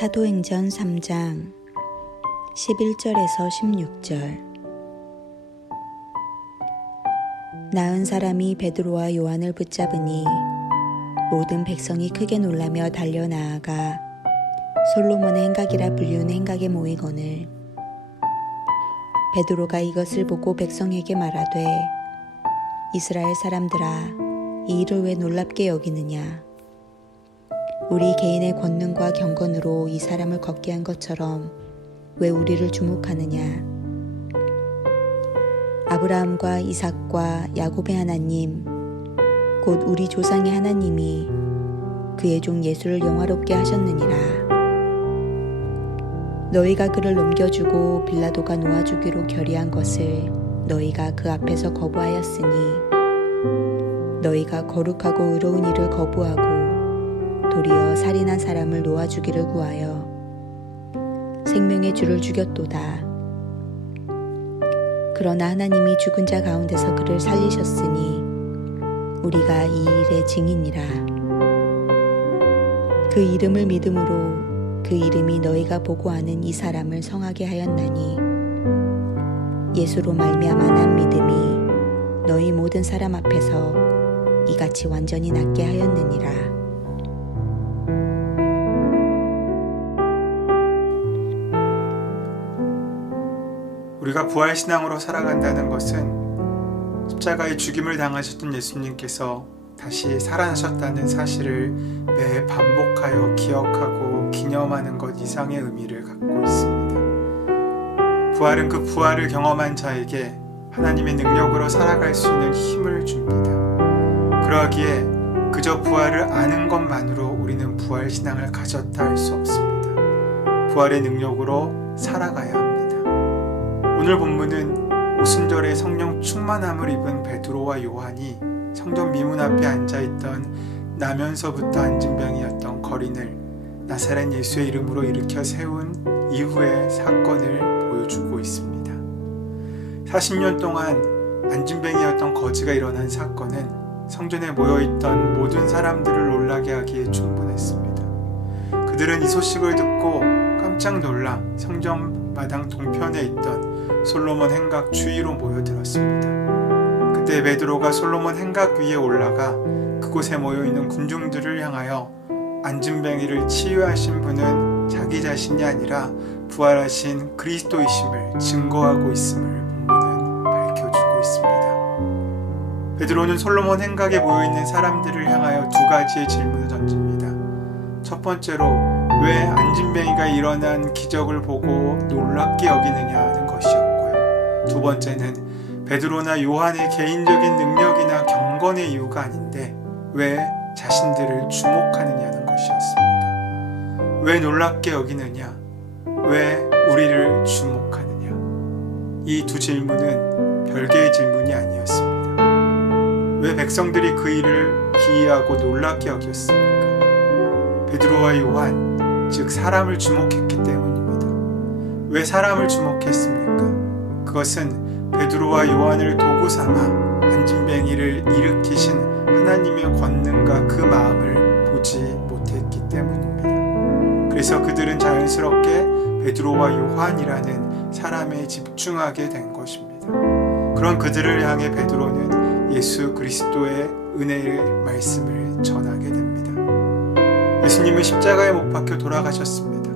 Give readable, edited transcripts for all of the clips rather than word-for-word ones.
사도행전 3장 11절에서 16절. 나은 사람이 베드로와 요한을 붙잡으니 모든 백성이 크게 놀라며 달려나아가 솔로몬의 행각이라 불리우는 행각에 모이거늘 베드로가 이것을 보고 백성에게 말하되 이스라엘 사람들아, 이 일을 왜 놀랍게 여기느냐? 우리 개인의 권능과 경건으로 이 사람을 걷게 한 것처럼 왜 우리를 주목하느냐? 아브라함과 이삭과 야곱의 하나님, 곧 우리 조상의 하나님이 그의 종 예수를 영화롭게 하셨느니라. 너희가 그를 넘겨주고 빌라도가 놓아주기로 결의한 것을 너희가 그 앞에서 거부하였으니 너희가 거룩하고 의로운 일을 거부하고 도리어 살인한 사람을 놓아주기를 구하여 생명의 주를 죽였도다. 그러나 하나님이 죽은 자 가운데서 그를 살리셨으니 우리가 이 일의 증인이라. 그 이름을 믿음으로 그 이름이 너희가 보고 아는 이 사람을 성하게 하였나니 예수로 말미암아 난 믿음이 너희 모든 사람 앞에서 이같이 완전히 낫게 하였느니라. 우리가 부활신앙으로 살아간다는 것은 십자가의 죽임을 당하셨던 예수님께서 다시 살아나셨다는 사실을 매 반복하여 기억하고 기념하는 것 이상의 의미를 갖고 있습니다. 부활은 그 부활을 경험한 자에게 하나님의 능력으로 살아갈 수 있는 힘을 줍니다. 그러하기에 그저 부활을 아는 것만으로 우리는 부활신앙을 가졌다 할 수 없습니다. 부활의 능력으로 살아가야 합니다. 오늘 본문은 오순절에 성령 충만함을 입은 베드로와 요한이 성전 미문 앞에 앉아있던 나면서부터 안진병이었던 거린을 나사렛 예수의 이름으로 일으켜 세운 이후의 사건을 보여주고 있습니다. 40년 동안 안진병이었던 거지가 일어난 사건은 성전에 모여있던 모든 사람들을 놀라게 하기에 충분했습니다. 그들은 이 소식을 듣고 깜짝 놀라 성전 마당 동편에 있던 솔로몬 행각 주위로 모여들었습니다. 그때 베드로가 솔로몬 행각 위에 올라가 그곳에 모여있는 군중들을 향하여 안진뱅이를 치유하신 분은 자기 자신이 아니라 부활하신 그리스도이심을 증거하고 있음을 본문은 밝혀주고 있습니다. 베드로는 솔로몬 행각에 모여있는 사람들을 향하여 두 가지의 질문을 던집니다. 첫 번째로 왜 안진뱅이가 일어난 기적을 보고 놀랍게 여기느냐는 것이었고요. 두 번째는 베드로나 요한의 개인적인 능력이나 경건의 이유가 아닌데 왜 자신들을 주목하느냐는 것이었습니다. 왜 놀랍게 여기느냐? 왜 우리를 주목하느냐? 이 두 질문은 별개의 질문이 아니었습니다. 왜 백성들이 그 일을 기이하고 놀랍게 여겼습니까? 베드로와 요한, 즉 사람을 주목했기 때문입니다. 왜 사람을 주목했습니까? 그것은 베드로와 요한을 도구 삼아 안진뱅이를 일으키신 하나님의 권능과 그 마음을 보지 못했기 때문입니다. 그래서 그들은 자연스럽게 베드로와 요한이라는 사람에 집중하게 된 것입니다. 그런 그들을 향해 베드로는 예수 그리스도의 은혜의 말씀을 전하게 됩니다. 예수님은 십자가에 못 박혀 돌아가셨습니다.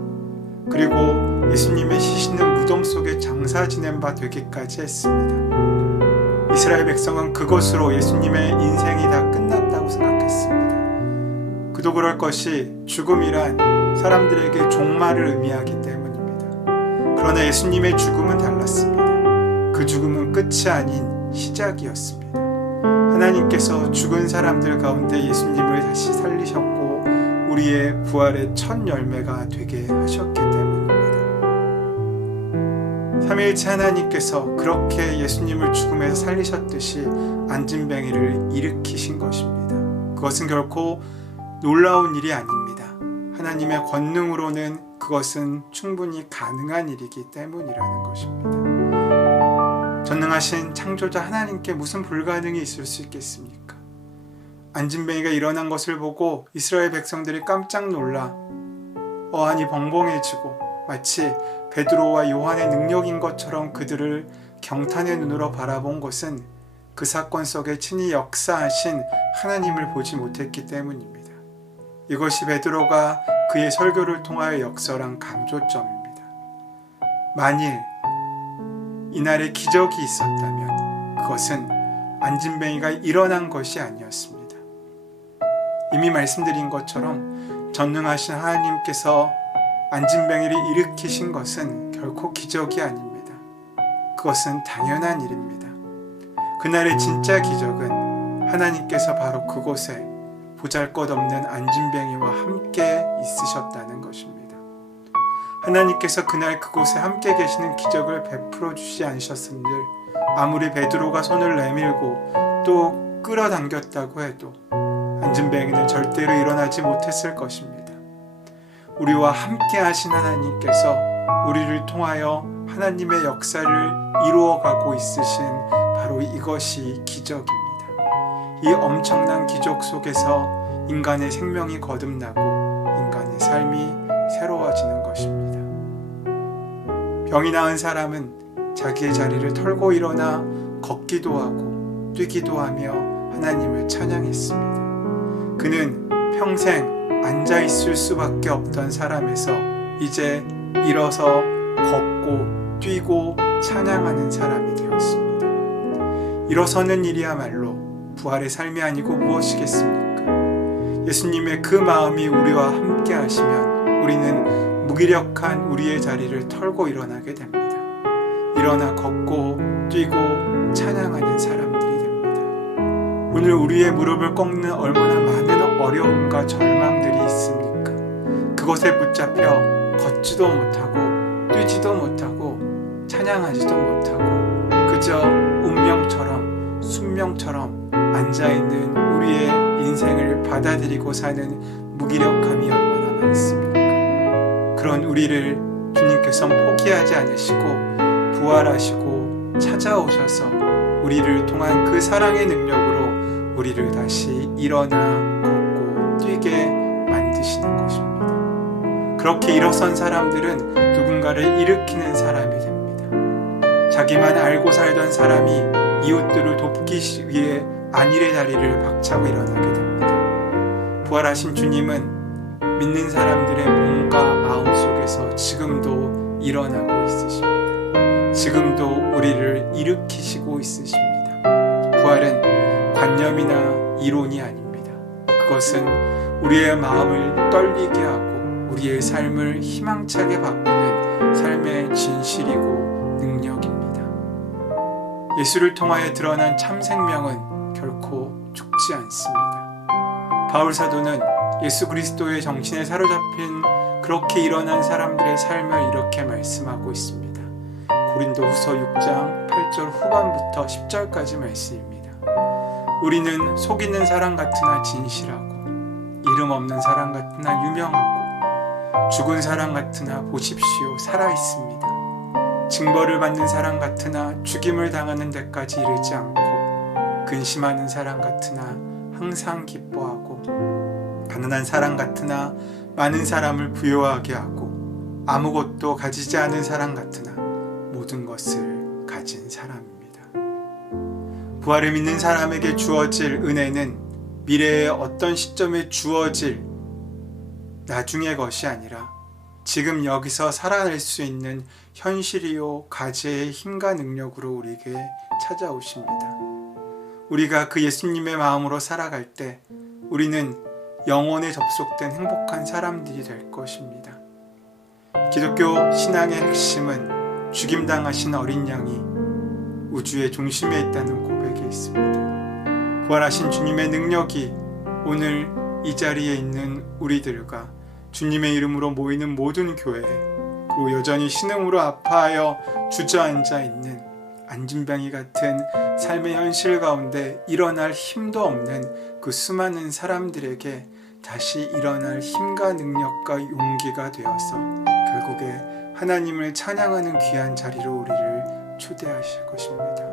그리고 예수님의 시신은 무덤 속에 장사 지낸 바 되기까지 했습니다. 이스라엘 백성은 그것으로 예수님의 인생이 다 끝났다고 생각했습니다. 그도 그럴 것이 죽음이란 사람들에게 종말을 의미하기 때문입니다. 그러나 예수님의 죽음은 달랐습니다. 그 죽음은 끝이 아닌 시작이었습니다. 하나님께서 죽은 사람들 가운데 예수님을 다시 살리셨고 우리의 부활의 첫 열매가 되게 하셨기 때문입니다. 삼위일체 하나님께서 그렇게 예수님을 죽음에서 살리셨듯이 안진뱅이를 일으키신 것입니다. 그것은 결코 놀라운 일이 아닙니다. 하나님의 권능으로는 그것은 충분히 가능한 일이기 때문이라는 것입니다. 전능하신 창조자 하나님께 무슨 불가능이 있을 수 있겠습니까? 안진뱅이가 일어난 것을 보고 이스라엘 백성들이 깜짝 놀라 어안이 벙벙해지고 마치 베드로와 요한의 능력인 것처럼 그들을 경탄의 눈으로 바라본 것은 그 사건 속에 친히 역사하신 하나님을 보지 못했기 때문입니다. 이것이 베드로가 그의 설교를 통하여 역설한 강조점입니다. 만일 이날에 기적이 있었다면 그것은 안진뱅이가 일어난 것이 아니었습니다. 이미 말씀드린 것처럼 전능하신 하나님께서 안진뱅이를 일으키신 것은 결코 기적이 아닙니다. 그것은 당연한 일입니다. 그날의 진짜 기적은 하나님께서 바로 그곳에 보잘것없는 안진뱅이와 함께 있으셨다는 것입니다. 하나님께서 그날 그곳에 함께 계시는 기적을 베풀어 주시지 않으셨은들 아무리 베드로가 손을 내밀고 또 끌어당겼다고 해도 안진뱅이는 절대로 일어나지 못했을 것입니다. 우리와 함께 하신 하나님께서 우리를 통하여 하나님의 역사를 이루어가고 있으신 바로 이것이 기적입니다. 이 엄청난 기적 속에서 인간의 생명이 거듭나고 인간의 삶이 새로워지는 것입니다. 병이 나은 사람은 자기의 자리를 털고 일어나 걷기도 하고 뛰기도 하며 하나님을 찬양했습니다. 그는 평생 앉아있을 수밖에 없던 사람에서 이제 일어서 걷고 뛰고 찬양하는 사람이 되었습니다. 일어서는 일이야말로 부활의 삶이 아니고 무엇이겠습니까? 예수님의 그 마음이 우리와 함께 하시면 우리는 무기력한 우리의 자리를 털고 일어나게 됩니다. 일어나 걷고 뛰고 찬양하는 사람들이 됩니다. 오늘 우리의 무릎을 꺾는 얼마나 많은 어려움과 절망들이 있습니까? 그것에 붙잡혀 걷지도 못하고 뛰지도 못하고 찬양하지도 못하고 그저 운명처럼 숙명처럼 앉아있는 우리의 인생을 받아들이고 사는 무기력함이 얼마나 많습니까? 그런 우리를 주님께서 포기하지 않으시고 부활하시고 찾아오셔서 우리를 통한 그 사랑의 능력으로 우리를 다시 일어나 걷고 뛰게 만드시는 것입니다. 그렇게 일어선 사람들은 누군가를 일으키는 사람이 됩니다. 자기만 알고 살던 사람이 이웃들을 돕기 위해 안일의 다리를 박차고 일어나게 됩니다. 부활하신 주님은 믿는 사람들의 몸과 마음 속에서 지금도 일어나고 있으십니다. 지금도 우리를 일으키시고 있으십니다. 부활은 관념이나 이론이 아닙니다. 그것은 우리의 마음을 떨리게 하고 우리의 삶을 희망차게 바꾸는 삶의 진실이고 능력입니다. 예수를 통하여 드러난 참 생명은 결코 죽지 않습니다. 바울 사도는 예수 그리스도의 정신에 사로잡힌 그렇게 일어난 사람들의 삶을 이렇게 말씀하고 있습니다. 고린도후서 6장 8절 후반부터 10절까지 말씀입니다. 우리는 속이는 사람 같으나 진실하고 이름 없는 사람 같으나 유명하고 죽은 사람 같으나 보십시오 살아있습니다. 징벌을 받는 사람 같으나 죽임을 당하는 데까지 이르지 않고 근심하는 사람 같으나 항상 기뻐하고 가난한 사람 같으나 많은 사람을 부요하게 하고 아무것도 가지지 않은 사람 같으나 모든 것을 가진 사람입니다. 부활을 믿는 사람에게 주어질 은혜는 미래의 어떤 시점에 주어질 나중의 것이 아니라 지금 여기서 살아낼 수 있는 현실이요 가제의 힘과 능력으로 우리에게 찾아오십니다. 우리가 그 예수님의 마음으로 살아갈 때 우리는 영혼에 접속된 행복한 사람들이 될 것입니다. 기독교 신앙의 핵심은 죽임당하신 어린 양이 우주의 중심에 있다는 고백에 있습니다. 부활하신 주님의 능력이 오늘 이 자리에 있는 우리들과 주님의 이름으로 모이는 모든 교회 그리고 여전히 신음으로 아파하여 주저앉아 있는 안진뱅이 같은 삶의 현실 가운데 일어날 힘도 없는 그 수많은 사람들에게 다시 일어날 힘과 능력과 용기가 되어서 결국에 하나님을 찬양하는 귀한 자리로 우리를 초대하실 것입니다.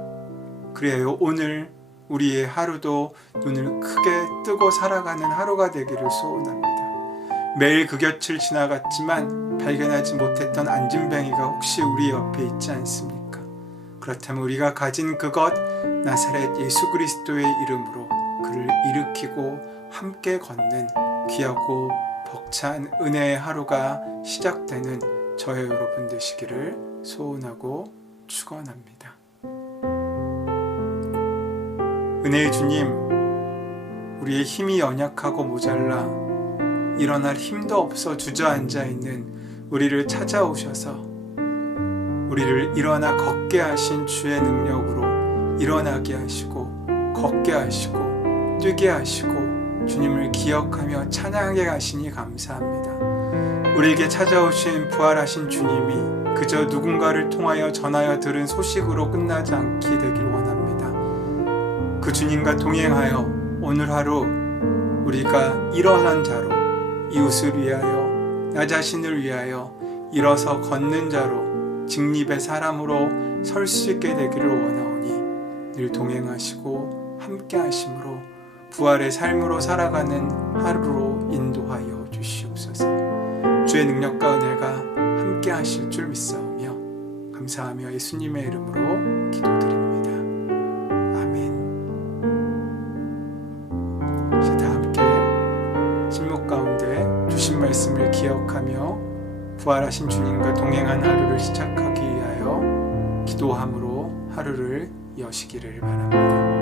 그래요, 오늘 우리의 하루도 눈을 크게 뜨고 살아가는 하루가 되기를 소원합니다. 매일 그 곁을 지나갔지만 발견하지 못했던 안진뱅이가 혹시 우리 옆에 있지 않습니까? 그렇다면 우리가 가진 그것 나사렛 예수 그리스도의 이름으로 그를 일으키고 함께 걷는 귀하고 벅찬 은혜의 하루가 시작되는 저의 여러분 되시기를 소원하고 축원합니다. 은혜의 주님, 우리의 힘이 연약하고 모자라 일어날 힘도 없어 주저앉아 있는 우리를 찾아오셔서 우리를 일어나 걷게 하신 주의 능력으로 일어나게 하시고 걷게 하시고 뛰게 하시고 주님을 기억하며 찬양하게 하시니 감사합니다. 우리에게 찾아오신 부활하신 주님이 그저 누군가를 통하여 전하여 들은 소식으로 끝나지 않게 되길 원합니다. 그 주님과 동행하여 오늘 하루 우리가 일어난 자로 이웃을 위하여 나 자신을 위하여 일어서 걷는 자로 직립의 사람으로 설 수 있게 되기를 원하오니 늘 동행하시고 함께 하심으로 부활의 삶으로 살아가는 하루로 인도하여 주시옵소서. 주의 능력과 은혜가 함께 하실 줄 믿사오며 감사하며 예수님의 이름으로 기도드립니다. 아멘. 자, 다 함께 침묵 가운데 주신 말씀을 기억하며 부활하신 주님과 동행한 하루를 시작하기 위하여 기도함으로 하루를 여시기를 바랍니다.